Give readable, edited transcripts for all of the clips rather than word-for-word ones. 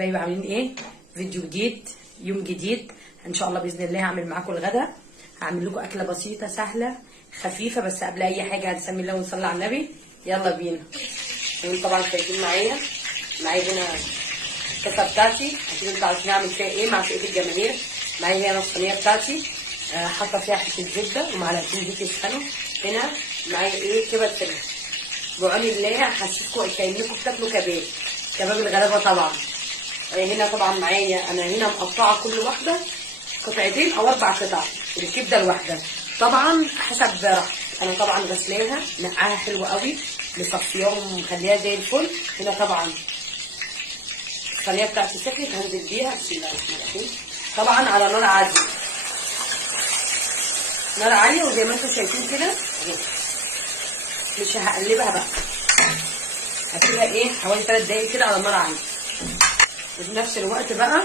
حبايبي عاملين ايه؟ فيديو جديد، يوم جديد ان شاء الله باذن الله. هعمل معاكم الغدا، هعمل لكم اكله بسيطه سهله خفيفه. بس قبل اي حاجه هنسمي الله ونصلي على النبي. يلا بينا. انتوا طبعا شايفين معايا هنا الطاسه بتاعتي، اكيد انتوا عارفين اعمل فيها ايه مع فئه الجماهير. معايا هنا الصينيه بتاعتي حاطه فيها حته زبده ومعلقتين زيت يسخنوا. هنا معايا ايه؟ كبد فراخ. بعون الله هحسسكم كانكم بتاكلوا كباب الغلابه طبعا. هنا طبعا معايا انا هنا مقطعه كل واحده قطعتين او 4 قطع. الكبده الواحده طبعا حسب راحتي. انا طبعا غسلاها نقعها حلوه قوي، مصفياهم ومخليها زي الفل. هنا طبعا الصينيه بتاعتي سخنت، هنزل بيها بسم الله الرحمن الرحيم. طبعا على نار عاليه، نار عاليه، وزي ما انتم شايفين كده اهي. مش هقلبها بقى، هسيبها ايه حوالي 3 دقايق كده على نار عاليه. وفي نفس الوقت بقى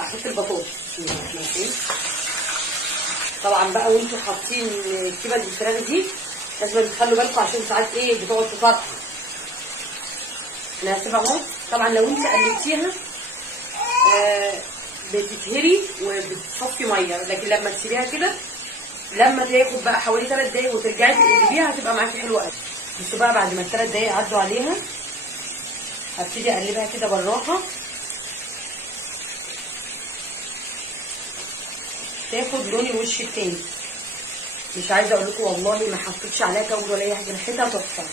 احط البطاطس. طبعا بقى وانتوا حاطين الكبد الفراخ دي لازم تخلوا بالكم عشان ساعات ايه بتقعد تطرح. انا هسيبها اهو. طبعا لو انت قلبتيها بتتهري وبتصفي ميه، لكن لما تسيبيها كده لما تاخد بقى حوالي 3 دقايق وترجعي تقلبيها هتبقى معاكي حلوه قوي. بس بقى بعد ما ال3 دقايق عدوا عليها هبتدي اقلبها كده بالراحه، تاخد لون الوش التاني. مش عايزه اقول لكم والله ما حطيتش عليها توابل ولا اي حاجه، ريحتها تحفه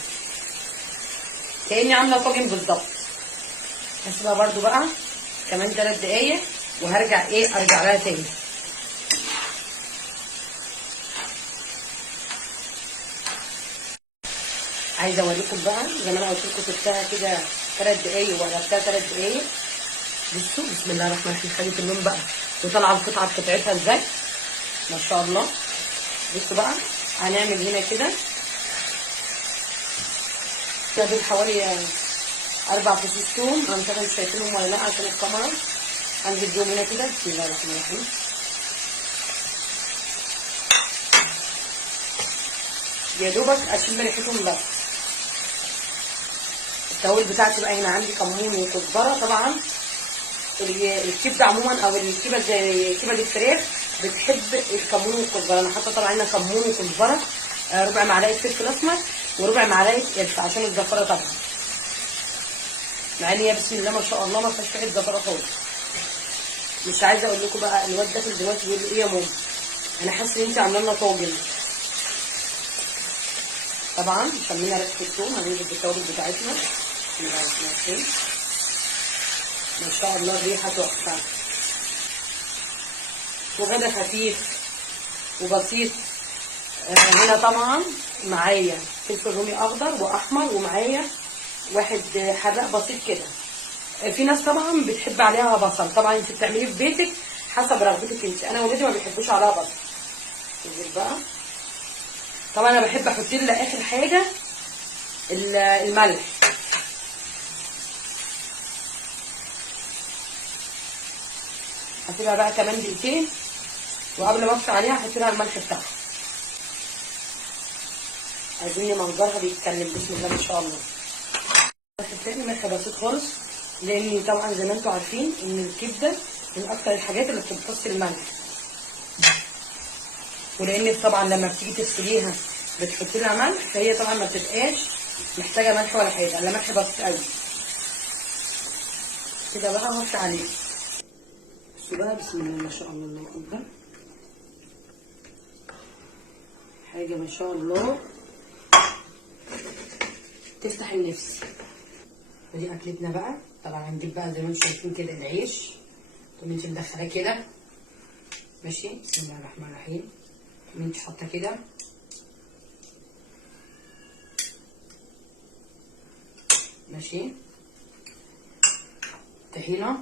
كاني عامله طاجن بالظبط. هسيبها برده بقى كمان 3 دقايق وهرجع ارجع لها تاني. عايزه اوريكم بقى زي ما انا قلت لكم سبتها كده 3 دقايق وقلبتها 3 دقايق. بصوا بسم الله الرحمن الرحيم، خدت اللون بقى وطالعه القطعه بقطعتها ازاي ما شاء الله. بصوا بقى هنعمل هنا كده دول حوالي 4 فصوص ثوم. انا مش عارفه انتوا شايفينهم ولا لا عشان الكاميرا. هنزل بيهم هنا كده بسم الله الرحمن الرحيم. يا دوبك اشم ريحتهم بس. التوابل بتاعتي بقى هنا عندي كمون وكزبره. طبعا الكبده عموما او الكبد زي كبد الفراخ بتحب الكمون والكزبره. انا حاطه طبعا هنا كمون وكزبره، ربع معلقه فلفل اسمر وربع معلقه قرفه عشان الزفره طبعا. مع ان هي بسم الله ما شاء الله ما فيهاش ريحه زفره خالص. مش عايزه اقول لكم بقى الواد داخل دلوقتي بيقول لي ايه يا ماما انا حاسه ان انت عامله لنا طاجن. طبعا شمينا ريحه الثوم، هننزل بالتوابل بتاعتنا ما شاء الله. الريحه تحفه وغدا خفيف وبسيط. هنا طبعا معايا فلفل رومي اخضر واحمر، ومعايا واحد حراق بسيط كده. في ناس طبعا بتحب عليها بصل، طبعا انت بتعمليه في بيتك حسب رغبتك انت. انا ولادي ما بيحبوش عليها بصل. نزل بقى. طبعا انا بحب احط لها اخر حاجه الملح. هسيبها بقى كمان دقيقتين، وقبل ما اطفي عليها هحط لها الملح بتاعها. عايزين منظرها بيتكلم بسم الله ما شاء الله. هحط لها ملح بسيط خالص، لان طبعا زي ما انتم عارفين ان الكبده من اكتر الحاجات اللي بتمتص الملح. ولان طبعا لما بتيجي تغسليها بتحطي لها ملح، فهي طبعا ما بتبقاش محتاجه ملح ولا حاجه الا ملح بسيط قوي كده. بقى هحط عليه بصوا بقى بسم الله ما شاء الله. الله اكبر، حاجه ما شاء الله تفتح النفس. ودي اكلتنا بقى. طبعا هنجيب بقى زي ما انتم شايفين كده العيش، تقوم انت مدخلاه كده ماشي. بسم الله الرحمن الرحيم. تقوم انت حاطه كده ماشي طحينه.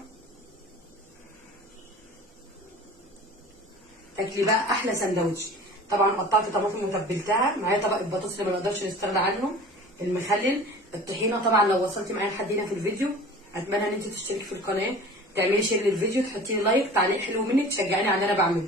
تاكلي بقى احلى سندوتش. طبعا قطعت طماطم وتبلتها. معايا طبق البطاطس اللي ما نقدرش نستغنى عنه، المخلل، الطحينه. طبعا لو وصلتي معايا لحد هنا في الفيديو اتمنى ان انت تشتركي في القناه، تعملي شير للفيديو، تحطي لي لايك، تعليق حلو منك تشجعيني على اللي انا بعمله.